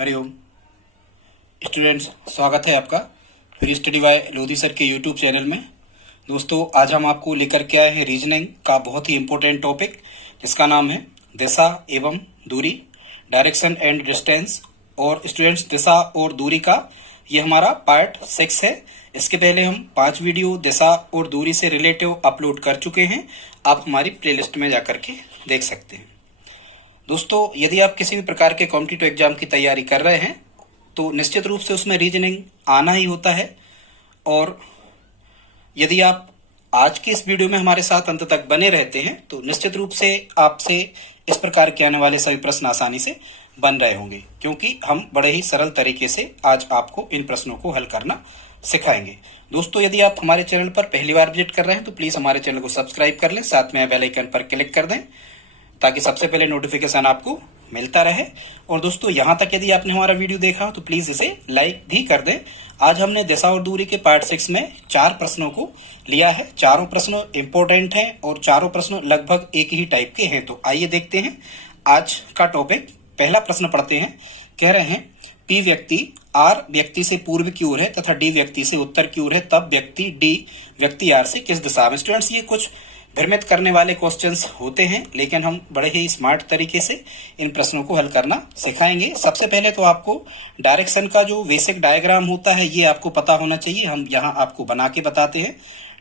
Hariom students, स्वागत है आपका फिर स्टडी बाय लोधी सर के यूट्यूब चैनल में। दोस्तों, आज हम आपको लेकर के आए हैं रीजनिंग का बहुत ही इम्पोर्टेंट टॉपिक जिसका नाम है दिशा एवं दूरी, डायरेक्शन एंड डिस्टेंस। और स्टूडेंट्स, दिशा और दूरी का ये हमारा पार्ट 6 है। इसके पहले हम 5 वीडियो दिशा और दूरी से रिलेटिव अपलोड कर चुके हैं। आप हमारी प्लेलिस्ट में जाकर के देख सकते हैं। दोस्तों, यदि आप किसी भी प्रकार के कॉम्पिटिटिव एग्जाम की तैयारी कर रहे हैं तो निश्चित रूप से उसमें रीजनिंग आना ही होता है। और यदि आप आज के इस वीडियो में हमारे साथ अंत तक बने रहते हैं तो निश्चित रूप से आपसे इस प्रकार के आने वाले सभी प्रश्न आसानी से बन रहे होंगे, क्योंकि हम बड़े ही सरल तरीके से आज आपको इन प्रश्नों को हल करना सिखाएंगे। दोस्तों, यदि आप हमारे चैनल पर पहली बार विजिट कर रहे हैं तो प्लीज हमारे चैनल को सब्सक्राइब कर लें, साथ में बेल आइकन पर क्लिक कर दें ताकि सबसे पहले नोटिफिकेशन आपको मिलता रहे। और दोस्तों, यहाँ तक यदि आपने हमारा वीडियो देखा तो प्लीज इसे लाइक भी कर दें। आज हमने दिशा और दूरी के पार्ट 6 में 4 प्रश्नों को लिया है। चारों प्रश्न इंपॉर्टेंट हैं और चारों प्रश्न लगभग एक ही टाइप के हैं। तो आइए देखते हैं आज का टॉपिक। पहला प्रश्न पढ़ते हैं। कह रहे हैं पी व्यक्ति आर व्यक्ति से पूर्व की ओर है तथा डी व्यक्ति से उत्तर की ओर है, तब व्यक्ति डी व्यक्ति आर से किस दिशा में। स्टूडेंट्स, ये कुछ भ्रमित करने वाले क्वेश्चंस होते हैं, लेकिन हम बड़े ही स्मार्ट तरीके से इन प्रश्नों को हल करना सिखाएंगे। सबसे पहले तो आपको डायरेक्शन का जो बेसिक डायग्राम होता है ये आपको पता होना चाहिए। हम यहाँ आपको बना के बताते हैं।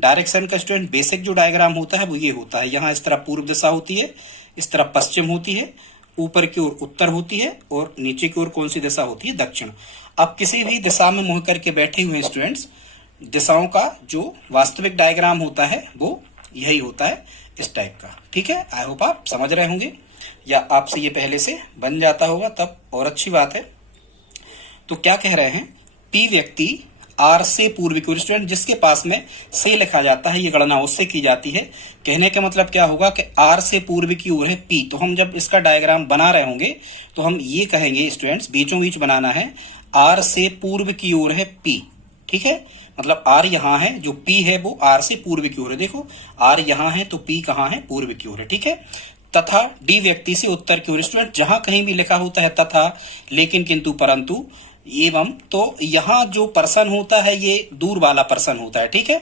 डायरेक्शन का स्टूडेंट बेसिक जो डायग्राम होता है वो ये होता है। यहाँ इस तरफ पूर्व दिशा होती है, इस तरफ पश्चिम होती है, ऊपर की ओर उत्तर होती है और नीचे की ओर कौन सी दिशा होती है, दक्षिण। अब किसी भी दिशा में मुंह करके बैठे हुए स्टूडेंट्स, दिशाओं का जो वास्तविक डायग्राम होता है वो यही होता है, इस टाइप का। ठीक है, आई होप आप समझ रहे होंगे या आपसे ये पहले से बन जाता होगा, तब और अच्छी बात है। तो क्या कह रहे हैं, पी व्यक्ति आर से पूर्व की ओर। स्टूडेंट, जिसके पास में से लिखा जाता है ये गणना उससे की जाती है। कहने का मतलब क्या होगा कि आर से पूर्व की ओर है पी। तो हम जब इसका डायग्राम बना रहे होंगे तो हम ये कहेंगे स्टूडेंट्स, बीचों बीच बनाना है, आर से पूर्व की ओर है पी। ठीक है, मतलब आर यहाँ है, जो पी है वो आर से पूर्व की ओर है। देखो, आर यहाँ है तो पी कहाँ है, पूर्व की ओर है। ठीक है, तथा डी व्यक्ति से उत्तर की ओर। स्टूडेंट, जहां कहीं भी लिखा होता है तथा, लेकिन, किंतु, परंतु, एवं, तो यहाँ जो पर्सन होता है ये दूर वाला पर्सन होता है। ठीक है,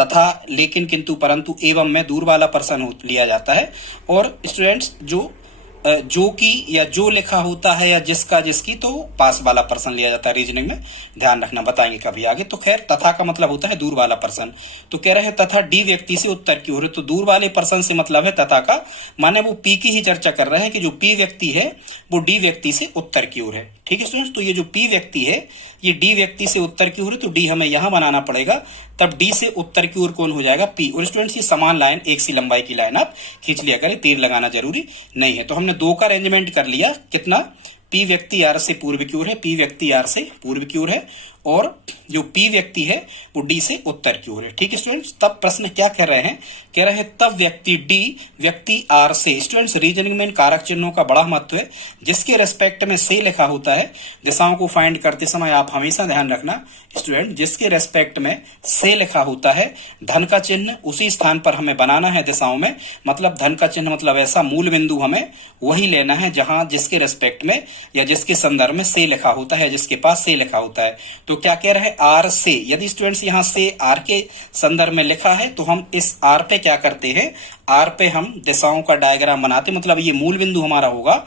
तथा, लेकिन, किंतु, परंतु, एवं में दूर वाला पर्सन लिया जाता है। और स्टूडेंट्स, जो की या जो लिखा होता है या जिसका जिसकी, तो पास वाला पर्सन लिया जाता है। रीजनिंग में ध्यान रखना, बताएंगे कभी आगे। तो खैर, तथा का मतलब होता है दूर वाला पर्सन। तो कह रहे हैं तथा डी व्यक्ति से उत्तर की ओर है, तो दूर वाले पर्सन से मतलब है तथा का, माने वो पी की ही चर्चा कर रहे हैं कि जो पी व्यक्ति है वो डी व्यक्ति से उत्तर की ओर है। ठीक है स्टूडेंट्स, तो ये जो पी व्यक्ति है ये डी व्यक्ति से उत्तर की ओर है, तो डी हमें यहां बनाना पड़ेगा, तब डी से उत्तर की ओर कौन हो जाएगा, पी। और स्टूडेंट्स, ये समान लाइन, एक सी लंबाई की लाइन आप खींच लिया करें, तीर लगाना जरूरी नहीं है। तो हमने 2 का अरेंजमेंट कर लिया। कितना, पी व्यक्ति आर से पूर्व की ओर है, पी व्यक्ति आर से पूर्व की ओर है, और जो पी व्यक्ति है वो डी से उत्तर की ओर है। ठीक है स्टूडेंट्स, तब प्रश्न क्या कर रहे हैं, कह रहे हैं तब व्यक्ति डी व्यक्ति आर से। स्टूडेंट्स, रीजनिंग में कारक चिन्हों का बड़ा महत्व है। जिसके रेस्पेक्ट में से लिखा होता है, दिशाओं को फाइंड करते समय आप हमेशा ध्यान रखना स्टूडेंट, जिसके रेस्पेक्ट में से लिखा होता है धन का चिन्ह उसी स्थान पर हमें बनाना है दिशाओं में। मतलब धन का चिन्ह मतलब ऐसा मूल बिंदु हमें वही लेना है जहां जिसके रेस्पेक्ट में या जिसके संदर्भ में से लिखा होता है, जिसके पास से लिखा होता है। तो क्या कह रहे हैं, आर से। यदि स्टूडेंट्स यहां से आर के संदर्भ में लिखा है तो हम इस आर पे क्या करते हैं, आर पे हम दिशाओं का डायग्राम बनाते। मतलब ये मूल बिंदु हमारा होगा।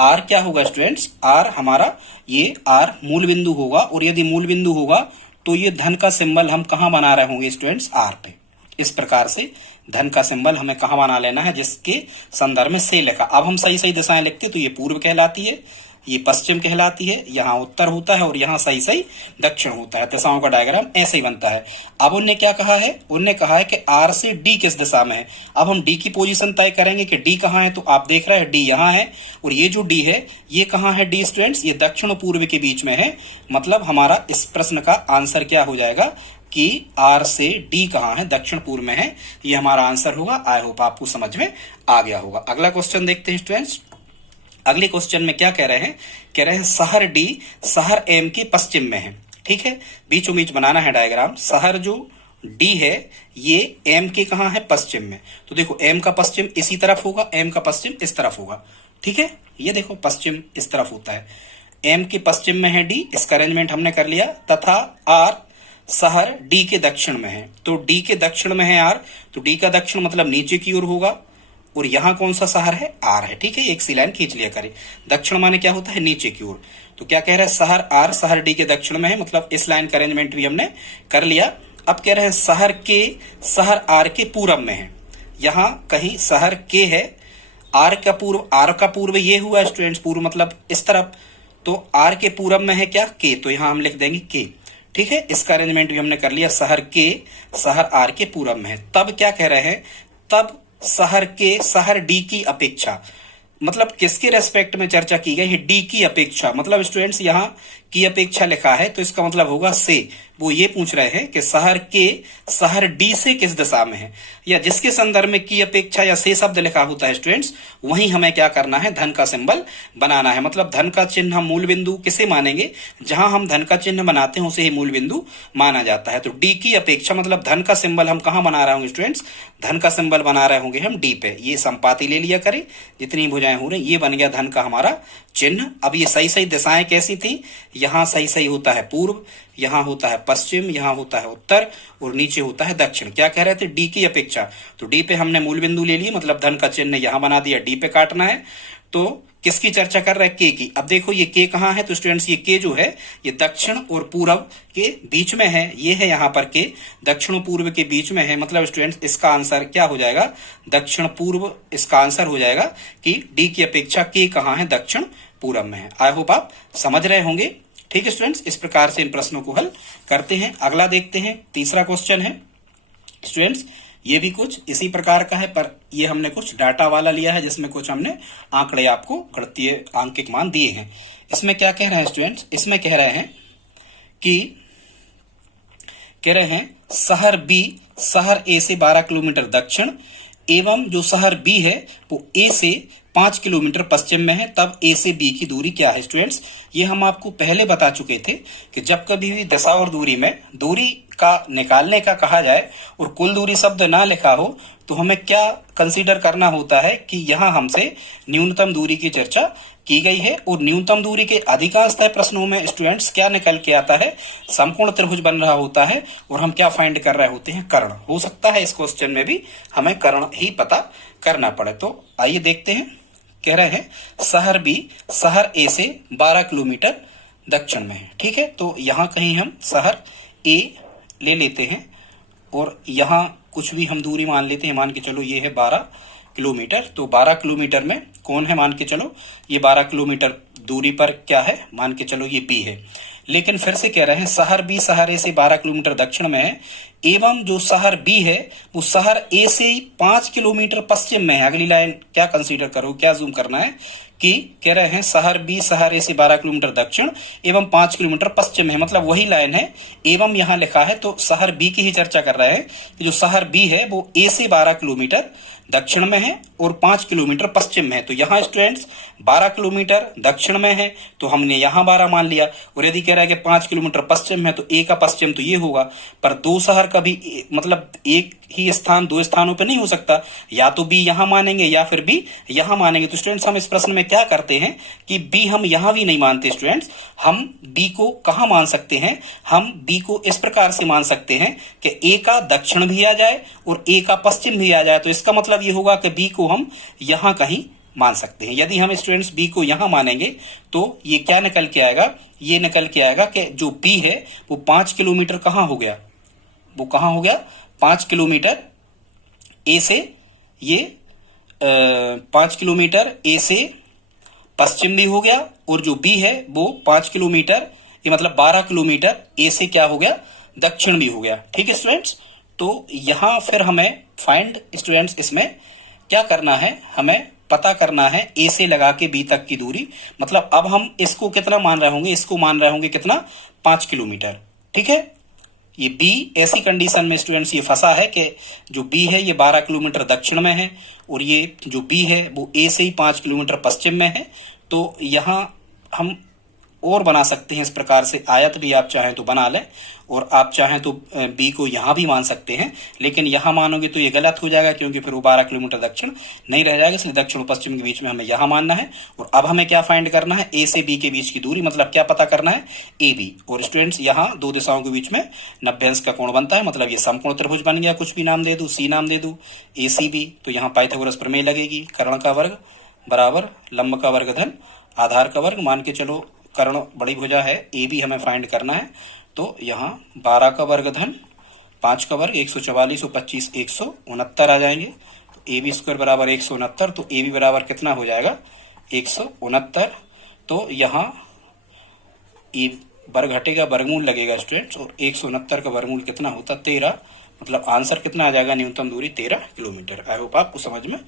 आर क्या होगा स्टूडेंट्स, आर हमारा, ये आर मूल बिंदु होगा। और यदि मूल बिंदु होगा तो ये धन का सिंबल हम कहां बना रहे होंगे स्टूडेंट्स, आर पे। इस प्रकार से धन का सिंबल हमें कहां बना लेना है, जिसके संदर्भ में से लिखा। अब हम सही सही दिशाएं लिखते तो ये पूर्व कहलाती है, ये पश्चिम कहलाती है, यहाँ उत्तर होता है और यहाँ सही सही दक्षिण होता है। दिशाओं का डायग्राम ऐसे ही बनता है। अब उनने क्या कहा है, उनने कहा है कि आर से डी किस दिशा में है। अब हम डी की पोजीशन तय करेंगे कि डी कहाँ है। तो आप देख रहे हैं डी यहाँ है, और ये जो डी है ये कहाँ है डी स्टूडेंट्स, ये दक्षिण और पूर्व के बीच में है। मतलब हमारा इस प्रश्न का आंसर क्या हो जाएगा कि आर से डी कहाँ है, दक्षिण पूर्व में है। ये हमारा आंसर होगा। आई होप आपको समझ में आ गया होगा। अगला क्वेश्चन देखते हैं स्टूडेंट्स। अगले क्वेश्चन में क्या कह रहे हैं, कह रहे हैं शहर डी शहर एम के पश्चिम में है। ठीक है, बीचों बीच बनाना है डायग्राम। शहर जो डी है ये एम के कहाँ है, पश्चिम में। तो देखो, एम का पश्चिम इसी तरफ होगा, एम का पश्चिम इस तरफ होगा। ठीक है, ये देखो पश्चिम इस तरफ होता है। एम के पश्चिम में है डी, इसका अरेंजमेंट हमने कर लिया, तथा आर शहर डी के दक्षिण में है। तो डी के दक्षिण में है आर, तो डी का दक्षिण मतलब नीचे की ओर होगा, और यहां कौन सा शहर है, आर है। ठीक है, एक सी लाइन खींच लिया करें। दक्षिण माने क्या होता है, नीचे की ओर। तो क्या कह रहे हैं, शहर आर शहर डी के दक्षिण में है, मतलब इस लाइन का अरेंजमेंट भी हमने कर लिया। अब कह रहे हैं शहर आर के पूरब में है। यहां कहीं शहर के है, आर का पूर्व ये हुआ स्टूडेंट्स, पूर्व मतलब इस तरफ, तो आर के पूरब में है क्या, के, तो यहां हम लिख देंगे के। ठीक है, इसका अरेंजमेंट भी हमने कर लिया, शहर आर के पूरब में है। तब क्या कह रहे हैं, तब शहर डी की अपेक्षा, मतलब किसके रेस्पेक्ट में चर्चा की गई है, डी की अपेक्षा। मतलब स्टूडेंट्स यहां की अपेक्षा लिखा है, तो इसका मतलब होगा से। वो ये पूछ रहे हैं कि शहर डी से किस दिशा में है, या जिसके संदर्भ में की अपेक्षा या से शब्द लिखा होता है स्टूडेंट्स, वहीं हमें क्या करना है, धन का सिंबल बनाना है। मतलब धन का चिन्ह हम मूल बिंदु किसे मानेंगे, जहां हम धन का चिन्ह बनाते हैं उसे ही मूल बिंदु माना जाता है। तो डी की अपेक्षा मतलब धन का सिंबल हम कहां बना रहे होंगे स्टूडेंट्स, धन का सिंबल बना रहे होंगे हम डी पे। ये संपाति ले लिया करें, जितनी भुजाएं हो रही, ये बन गया धन का हमारा चिन्ह। अब ये सही दिशाएं कैसी थी, यहां सही होता है पूर्व, यहां होता है पश्चिम, यहां होता है उत्तर, और नीचे होता है दक्षिण। क्या कह रहे थे, डी की अपेक्षा। तो डी पे हमने मूल बिंदु ले लिया, मतलब धन का चिन्ह यहां बना दिया, डी पे काटना है। तो किसकी चर्चा कर रहा है, के की। अब देखो ये के कहां है, तो स्टूडेंट्स ये के जो है ये दक्षिण और पूर्व के बीच में है। ये है यहां पर के, दक्षिण और पूर्व के बीच में है। मतलब स्टूडेंट्स इसका आंसर क्या हो जाएगा, दक्षिण पूर्व। इसका आंसर हो जाएगा कि डी की अपेक्षा के कहां है, दक्षिण पूर्व में है। आई होप आप समझ रहे होंगे। ठीक है स्टूडेंट्स, इस प्रकार से इन प्रश्नों को हल करते हैं। अगला देखते हैं, तीसरा क्वेश्चन है स्टूडेंट्स, ये भी कुछ इसी प्रकार का है, पर ये हमने कुछ डाटा वाला लिया है, जिसमें कुछ हमने आंकड़े आपको गणितीय आंकिक मान दिए हैं। इसमें क्या कह रहे हैं स्टूडेंट्स, इसमें कह रहे हैं शहर ए से 12 किलोमीटर दक्षिण, एवं जो शहर बी है वो ए से 5 किलोमीटर पश्चिम में है। तब ए से बी की दूरी क्या है स्टूडेंट्स, ये हम आपको पहले बता चुके थे कि जब कभी भी दिशा और दूरी में दूरी का निकालने का कहा जाए और कुल दूरी शब्द ना लिखा हो, तो हमें क्या कंसीडर करना होता है कि यहाँ हमसे न्यूनतम दूरी की चर्चा की गई है। और न्यूनतम दूरी के अधिकांशतः प्रश्नों में स्टूडेंट्स क्या निकल के आता है, समकोण त्रिभुज बन रहा होता है, और हम क्या फाइंड कर रहे होते हैं, कर्ण। हो सकता है इस क्वेश्चन में भी हमें कर्ण ही पता करना पड़े। तो आइए देखते हैं, कह रहे हैं शहर ए से 12 किलोमीटर दक्षिण में है। ठीक है, तो यहां कहीं हम शहर ए ले लेते हैं, और यहां कुछ भी हम दूरी मान लेते हैं। मान के चलो ये है 12 किलोमीटर, तो 12 किलोमीटर में कौन है, मान के चलो ये 12 किलोमीटर दूरी पर क्या है, मान के चलो ये बी है। लेकिन फिर से कह रहे हैं शहर ए से 12 किलोमीटर दक्षिण में है, एवं जो शहर बी है वो शहर ए से 5 किलोमीटर पश्चिम में है। अगली लाइन क्या कंसीडर करो, क्या जूम करना है कि कह रहे हैं शहर ए से 12 किलोमीटर दक्षिण एवं 5 किलोमीटर पश्चिम है, मतलब वही लाइन है। एवं यहां लिखा है, तो शहर बी की ही चर्चा कर रहे हैं कि जो शहर बी है वो ए से 12 किलोमीटर दक्षिण में है और 5 किलोमीटर पश्चिम में है। तो यहाँ स्टूडेंट्स 12 किलोमीटर दक्षिण में है, तो हमने यहाँ 12 मान लिया। और यदि कह रहा है कि 5 किलोमीटर पश्चिम में, तो ए का पश्चिम तो ये होगा। पर दो शहर का भी मतलब एक ही स्थान दो स्थानों पे नहीं हो सकता, या तो बी यहाँ मानेंगे या फिर बी यहाँ मानेंगे। तो स्टूडेंट्स हम इस प्रश्न में क्या करते हैं कि बी हम यहाँ भी नहीं मानते स्टूडेंट्स। हम बी को कहाँ मान सकते हैं, हम बी को इस प्रकार से मान सकते हैं कि ए का दक्षिण भी आ जाए और ए का पश्चिम भी आ जाए। तो इसका मतलब ये होगा कि बी को हम यहाँ कहीं मान सकते हैं। यदि हम स्टूडेंट्स बी को यहां मानेंगे तो ये क्या निकल के आएगा, ये निकल के आएगा कि जो बी है वो 5 किलोमीटर कहां हो गया, वो कहां हो गया 5 किलोमीटर ए से, ये 5 किलोमीटर ए से पश्चिम भी हो गया, और जो बी है वो 5 किलोमीटर, ये मतलब 12 किलोमीटर ए से क्या हो गया, दक्षिण भी हो गया। ठीक है स्टूडेंट्स, तो यहां फिर हमें फाइंड स्टूडेंट्स इसमें क्या करना है, हमें पता करना है ए से लगा के बी तक की दूरी। मतलब अब हम इसको कितना मान रहे होंगे, इसको मान रहे होंगे कितना, 5 किलोमीटर। ठीक है, ये बी ऐसी कंडीशन में स्टूडेंट्स ये फंसा है कि जो बी है ये 12 किलोमीटर दक्षिण में है और ये जो बी है वो ए से ही 5 किलोमीटर पश्चिम में है। तो यहाँ हम और बना सकते हैं इस प्रकार से, आयत भी आप चाहें तो बना लें और आप चाहें तो बी को यहाँ भी मान सकते हैं, लेकिन यहाँ मानोगे तो ये गलत हो जाएगा क्योंकि फिर वो 12 किलोमीटर दक्षिण नहीं रह जाएगा, इसलिए दक्षिण और पश्चिम के बीच में हमें यहाँ मानना है। और अब हमें क्या फाइंड करना है, ए से बी के बीच की दूरी, मतलब क्या पता करना है, ए बी। और स्टूडेंट्स यहाँ दो दिशाओं के बीच में 90 अंश का कोण बनता है, मतलब ये समकोण त्रिभुज बन गया, कुछ भी नाम दे दूं, सी नाम दे दूं, ए सी बी। तो यहाँ पाइथागोरस प्रमेय लगेगी, कर्ण का वर्ग बराबर लंब का वर्ग धन आधार का वर्ग, मान के चलो कर्ण बड़ी भुजा है, ए बी हमें फाइंड करना है। तो यहाँ 12 का वर्ग धन 5 का वर्ग 144 और 25 169 आ जाएंगे। तो ए बी स्क्वायर बराबर 169, तो ए बी बराबर कितना हो जाएगा 169। तो यहाँ ए वर्ग हटेगा, वर्गमूल लगेगा स्टूडेंट्स, और 169 का वर्गमूल कितना होता 13, मतलब आंसर कितना आ जाएगा, न्यूनतम दूरी 13 किलोमीटर। आई होप आपको समझ में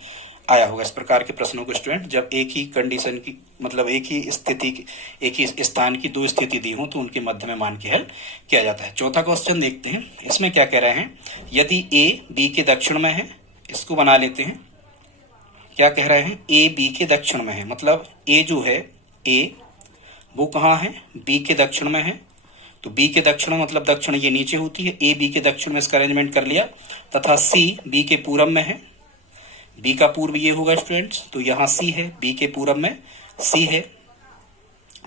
आया होगा। इस प्रकार के प्रश्नों को स्टूडेंट जब एक ही कंडीशन की, मतलब एक ही स्थिति की, एक ही स्थान की दो स्थिति दी हो तो उनके मध्य में मान के हल किया जाता है। चौथा क्वेश्चन देखते हैं, इसमें क्या कह रहे हैं, यदि ए बी के दक्षिण में है, इसको बना लेते हैं। क्या कह रहे हैं, ए बी के दक्षिण में है, मतलब ए जो है ए वो कहाँ है, बी के दक्षिण में है। तो बी के दक्षिण मतलब दक्षिण ये नीचे होती है, ए बी के दक्षिण में इसका अरेंजमेंट कर लिया, तथा सी बी के पूरब में है। बी का पूर्व ये होगा स्टूडेंट्स, तो यहाँ सी है, बी के पूरब में सी है।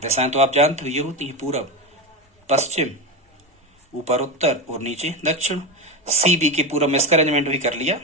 दिशाएं तो आप जानते हो ये होती है, पूरब पश्चिम, ऊपर उत्तर और नीचे दक्षिण। सी बी के पूरब में इसका अरेंजमेंट भी कर लिया।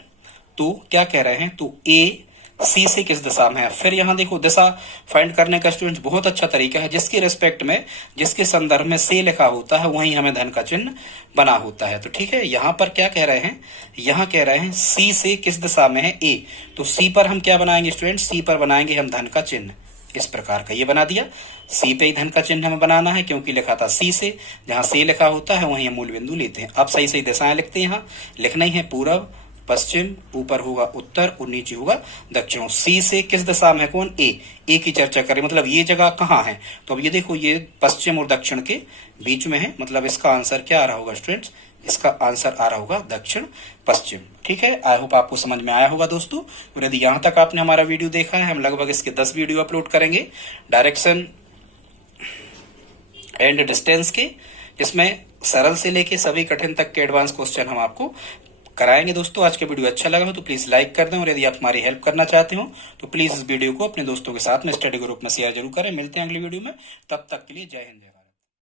तो क्या कह रहे हैं, तो ए सी से किस दिशा में है। फिर यहाँ देखो दिशा फाइंड करने का स्टूडेंट बहुत अच्छा तरीका है, जिसके रेस्पेक्ट में, जिसके संदर्भ में से लिखा होता है वहीं हमें धन का चिन्ह बना होता है। तो ठीक है, यहाँ पर क्या कह रहे हैं, यहाँ कह रहे हैं सी से किस दिशा में है ए, तो सी पर हम क्या बनाएंगे स्टूडेंट, सी पर बनाएंगे हम धन का चिन्ह, इस प्रकार का ये बना दिया। सी पे ही धन का चिन्ह हमें बनाना है क्योंकि लिखा था सी से, जहाँ से लिखा होता है वहीं हम मूल बिंदु लेते हैं। अब सही सही दिशाएं लिखते हैं, यहाँ लिखना ही है पूरब पश्चिम, ऊपर होगा उत्तर और नीचे होगा दक्षिण। सी से किस दिशा में कौन, ए की चर्चा करें, मतलब ये जगह कहाँ है। तो अब ये देखो ये पश्चिम और दक्षिण के बीच में है, मतलब इसका आंसर क्या आ रहा होगा स्टूडेंट्स, इसका आंसर आ रहा होगा दक्षिण पश्चिम। ठीक है, आई होप आपको समझ में आया होगा दोस्तों। और यदि यहाँ तक आपने हमारा वीडियो देखा है, हम लगभग इसके 10 वीडियो अपलोड करेंगे डायरेक्शन एंड डिस्टेंस के, जिसमें सरल से लेके सभी कठिन तक के एडवांस क्वेश्चन हम आपको कराएंगे। दोस्तों आज का वीडियो अच्छा लगा हो तो प्लीज लाइक कर दें, और यदि आप हमारी हेल्प करना चाहते हो तो प्लीज इस वीडियो को अपने दोस्तों के साथ में स्टडी ग्रुप में शेयर जरूर करें। मिलते हैं अगली वीडियो में, तब तक के लिए जय हिंद।